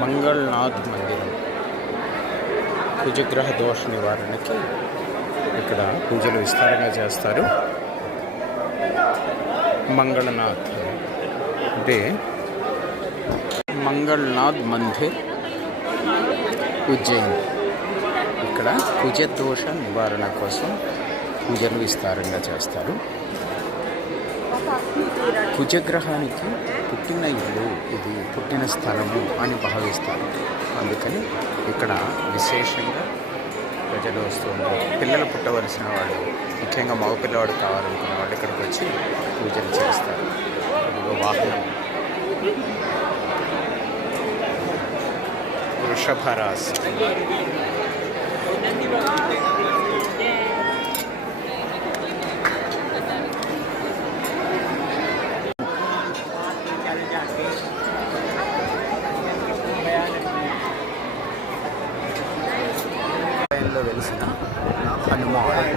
మంగళనాథ్ మందిరం కుజగ్రహ దోష నివారణకి ఇక్కడ పూజలు విస్తారంగా చేస్తారు. మంగళనాథ్ అంటే మంగళనాథ్ మందిర్ ఉజ్జయిన్. ఇక్కడ కుజదోష నివారణ కోసం పూజలు విస్తారంగా చేస్తారు. కుజగ్రహానికి పుట్టిన ఇల్లు ఇది, పుట్టిన స్థలము అని భావిస్తారు. అందుకని ఇక్కడ విశేషంగా ప్రజలు వస్తూ ఉంటారు. పిల్లలు పుట్టవలసిన వాళ్ళు, ముఖ్యంగా మగ పిల్లవాడు కావాలనుకున్న వాళ్ళు ఇక్కడికి వచ్చి పూజలు చేస్తారు. ఇదిగో వాహనం వృషభ రాశి. వెలిసిన హనుమాన్